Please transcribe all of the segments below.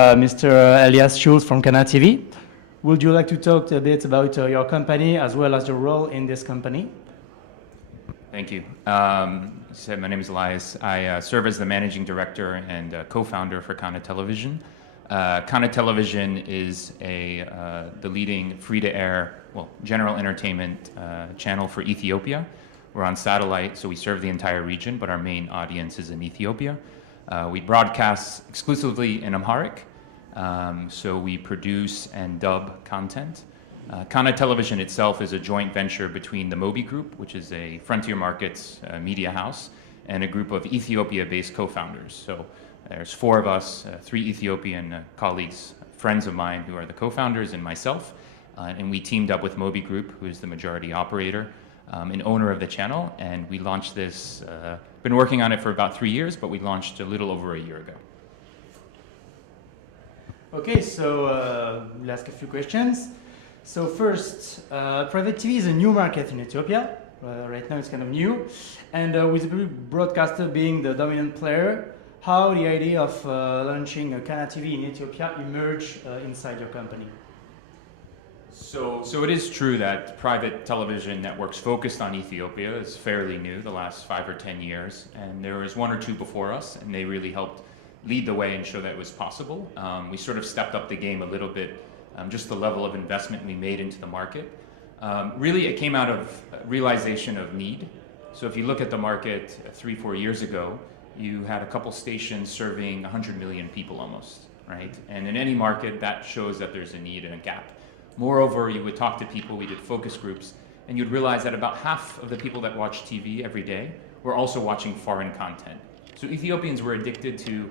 Mr. Elias Schulze from Kana TV. Would you like to talk a bit about your company as well as your role in this company? Thank you. So my name is Elias. I serve as the managing director and co-founder for Kana Television. Kana Television is the leading free-to-air, general entertainment channel for Ethiopia. We're on satellite, so we serve the entire region, but our main audience is in Ethiopia. We broadcast exclusively in Amharic, so we produce and dub content. Kana Television itself is a joint venture between the Mobi Group, which is a frontier markets media house, and a group of Ethiopia-based co-founders. So there's four of us, three Ethiopian colleagues, friends of mine who are the co-founders, and myself. And we teamed up with Mobi Group, who is the majority operator and owner of the channel. And we launched this, been working on it for about 3 years, but we launched a little over a year ago. Okay, so we'll ask a few questions. So first, private TV is a new market in Ethiopia. Right now it's kind of new. And with the broadcaster being the dominant player, how the idea of launching a Kana TV in Ethiopia emerged inside your company? So it is true that private television networks focused on Ethiopia is fairly new, the last 5 or 10 years. And there was one or two before us, and they really helped lead the way and show that it was possible. We sort of stepped up the game a little bit, just the level of investment we made into the market. Really, it came out of realization of need. So if you look at the market 3, 4 years ago, you had a couple stations serving 100 million people almost, right? And in any market, that shows that there's a need and a gap. Moreover, you would talk to people, we did focus groups, and you'd realize that about half of the people that watch TV every day were also watching foreign content. So Ethiopians were addicted to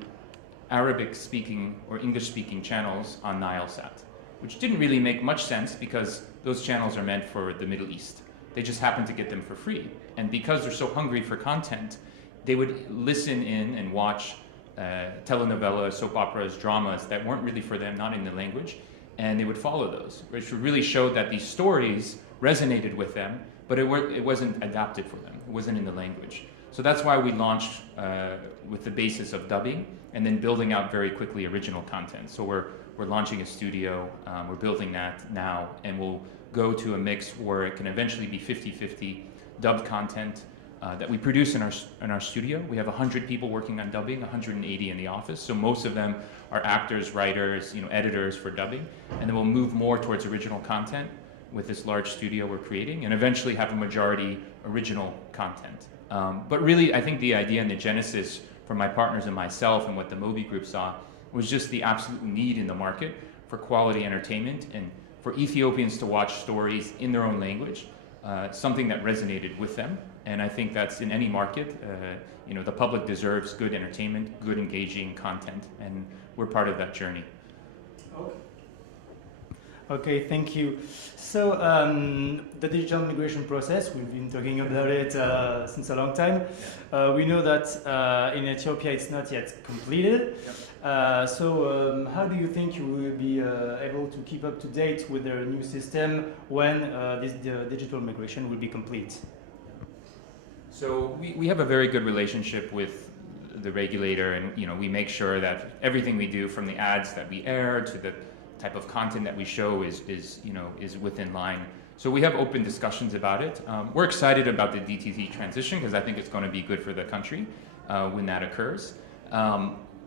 Arabic-speaking or English-speaking channels on Nilesat, which didn't really make much sense because those channels are meant for the Middle East. They just happen to get them for free. And because they're so hungry for content, they would listen in and watch telenovelas, soap operas, dramas that weren't really for them, not in the language, and they would follow those, which really showed that these stories resonated with them, but it wasn't adapted for them. It wasn't in the language. So that's why we launched with the basis of dubbing and then building out very quickly original content. So we're launching a studio, we're building that now, and we'll go to a mix where it can eventually be 50-50 dubbed content that we produce in our studio. We have 100 people working on dubbing, 180 in the office. So most of them are actors, writers, editors for dubbing. And then we'll move more towards original content with this large studio we're creating, and eventually have a majority original content. But really, I think the idea and the genesis for my partners and myself and what the Mobi Group saw was just the absolute need in the market for quality entertainment and for Ethiopians to watch stories in their own language, something that resonated with them. And I think that's in any market. The public deserves good entertainment, good engaging content, and we're part of that journey. Okay, thank you. So the digital migration process, we've been talking about it since a long time. We know that in Ethiopia it's not yet completed. Yep. So how do you think you will be able to keep up to date with the new system when this digital migration will be complete? So we have a very good relationship with the regulator, and we make sure that everything we do, from the ads that we air to the type of content that we show, is within line. So we have open discussions about it. We're excited about the DTT transition because I think it's going to be good for the country when that occurs.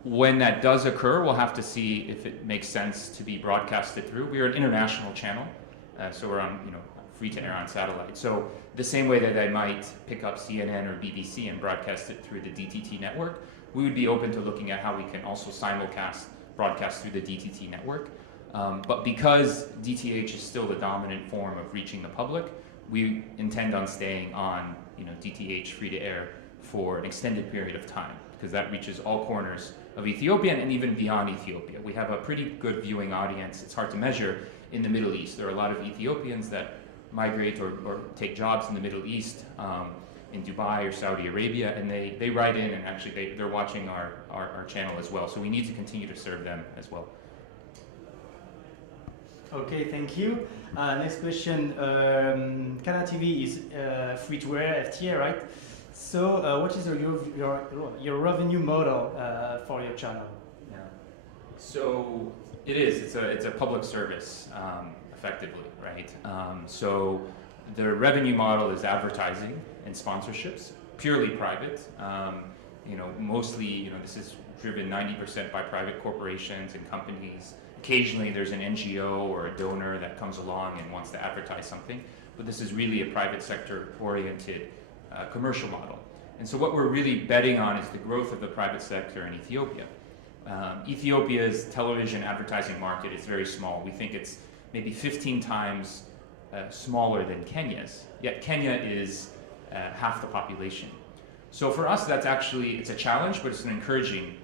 When that does occur, we'll have to see if it makes sense to be broadcasted through. We are an international channel, so we're on free to air on satellite. So the same way that I might pick up CNN or BBC and broadcast it through the DTT network, we would be open to looking at how we can also simulcast broadcast through the DTT network. But because DTH is still the dominant form of reaching the public, we intend on staying on DTH free to air for an extended period of time, because that reaches all corners of Ethiopia and even beyond Ethiopia. We have a pretty good viewing audience. It's hard to measure in the Middle East. There are a lot of Ethiopians that migrate or take jobs in the Middle East, in Dubai or Saudi Arabia, and they write in, and actually they're watching our channel as well. So we need to continue to serve them as well. Okay, thank you. Next question. Kana TV is free to air, FTA, right? So what is your revenue model for your channel? Yeah. So it is. It's a public service, effectively, right? So the revenue model is advertising and sponsorships, purely private. Mostly, this is driven 90% by private corporations and companies. Occasionally, there's an NGO or a donor that comes along and wants to advertise something, but this is really a private sector-oriented commercial model. And so what we're really betting on is the growth of the private sector in Ethiopia. Ethiopia's television advertising market is very small. We think it's maybe 15 times smaller than Kenya's, yet Kenya is half the population. So for us, it's a challenge, but it's an encouraging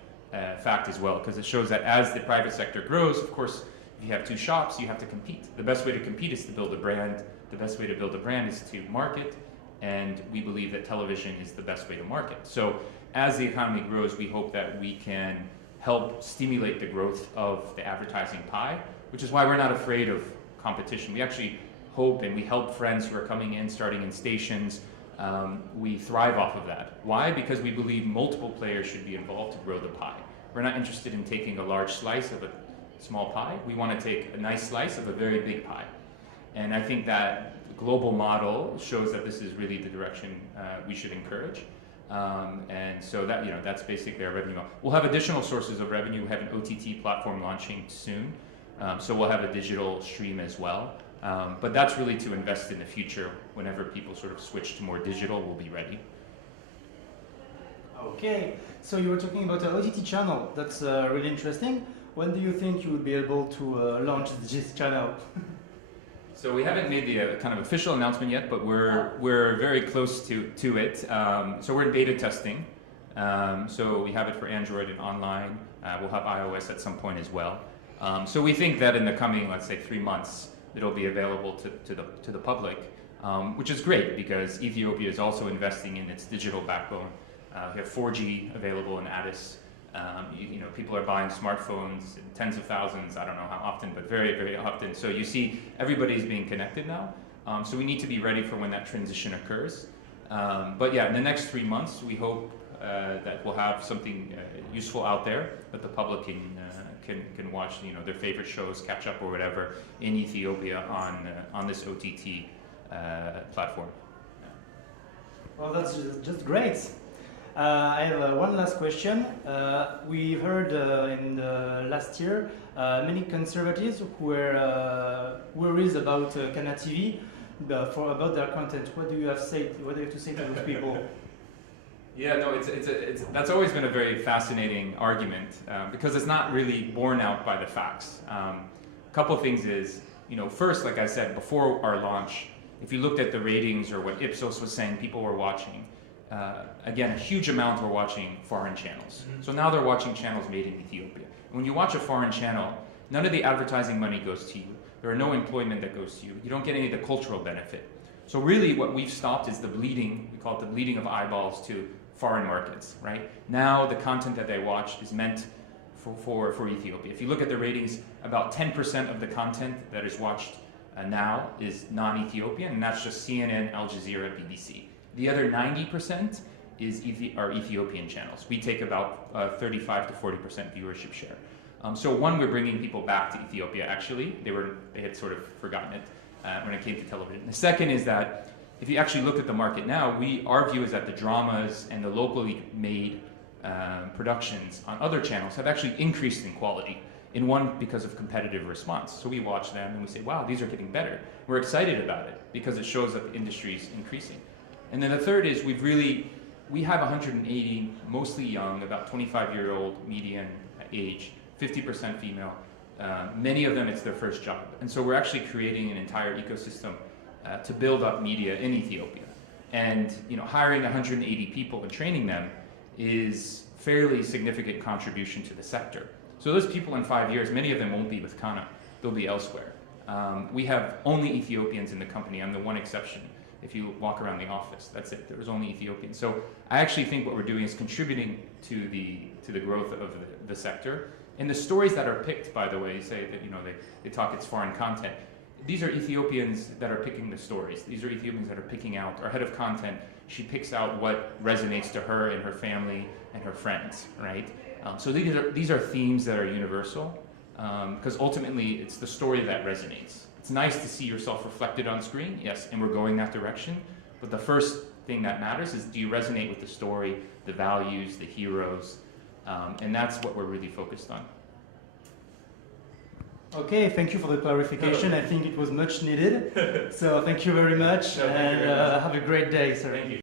fact as well, because it shows that as the private sector grows, of course, if you have two shops, you have to compete. The best way to compete is to build a brand. The best way to build a brand is to market, and we believe that television is the best way to market. So as the economy grows, we hope that we can help stimulate the growth of the advertising pie, which is why we're not afraid of competition. We actually hope, and we help friends who are coming in, starting in stations. We thrive off of that. Why? Because we believe multiple players should be involved to grow the pie. We're not interested in taking a large slice of a small pie. We want to take a nice slice of a very big pie. And I think that the global model shows that this is really the direction we should encourage. And so that's basically our revenue model. We'll have additional sources of revenue. We have an OTT platform launching soon. So we'll have a digital stream as well. But that's really to invest in the future. Whenever people sort of switch to more digital, we'll be ready. Okay, so you were talking about an OTT channel. That's really interesting. When do you think you will be able to launch this channel? So we haven't made the kind of official announcement yet, but we're very close to it. So we're in beta testing. So we have it for Android and online. We'll have iOS at some point as well. So we think that in the coming, let's say, 3 months, it'll be available to the public, which is great because Ethiopia is also investing in its digital backbone. We have 4G available in Addis. People are buying smartphones in tens of thousands. I don't know how often, but very, very often. So you see, everybody's being connected now. So we need to be ready for when that transition occurs. But yeah, in the next 3 months, we hope that we'll have something useful out there that the public can watch, their favorite shows, catch up or whatever in Ethiopia on this OTT platform. Yeah. Well, that's just great. I have one last question. We heard in the last year many conservatives who were worried about Kana TV about their content. What do you have to say to those people? Yeah, no, that's always been a very fascinating argument because it's not really borne out by the facts. A couple of things is, first, like I said, before our launch, if you looked at the ratings or what Ipsos was saying, people were watching. Again, a huge amount were watching foreign channels. Mm-hmm. So now they're watching channels made in Ethiopia. When you watch a foreign channel, none of the advertising money goes to you. There are no employment that goes to you. You don't get any of the cultural benefit. So really what we've stopped is the bleeding, we call it the bleeding of eyeballs to foreign markets, right? Now the content that they watch is meant for Ethiopia. If you look at the ratings, about 10% of the content that is watched now is non-Ethiopian, and that's just CNN, Al Jazeera, BBC. The other 90% are Ethiopian channels. We take about 35 to 40% viewership share. So one, we're bringing people back to Ethiopia. Actually, they had sort of forgotten it when it came to television. The second is that if you actually look at the market now, our view is that the dramas and the locally made productions on other channels have actually increased in quality. In one, because of competitive response. So we watch them and we say, wow, these are getting better. We're excited about it because it shows that the industry is increasing. And then the third is we have 180, mostly young, about 25-year-old median age, 50% female. Many of them, it's their first job. And so we're actually creating an entire ecosystem to build up media in Ethiopia. And hiring 180 people and training them is fairly significant contribution to the sector. So those people in 5 years, many of them won't be with Kana. They'll be elsewhere. We have only Ethiopians in the company. I'm the one exception. If you walk around the office, that's it. There was only Ethiopians. So I actually think what we're doing is contributing to the growth of the sector. And the stories that are picked, by the way, say that they talk it's foreign content. These are Ethiopians that are picking the stories. These are Ethiopians that are picking out. Our head of content, she picks out what resonates to her and her family and her friends, right? So these are themes that are universal, because ultimately it's the story that resonates. It's nice to see yourself reflected on screen, yes, and we're going that direction, but the first thing that matters is, do you resonate with the story, the values, the heroes, and that's what we're really focused on. Okay, thank you for the clarification. I think it was much needed. So thank you very much, No, thank you and very much. have a great day, sir. Thank you.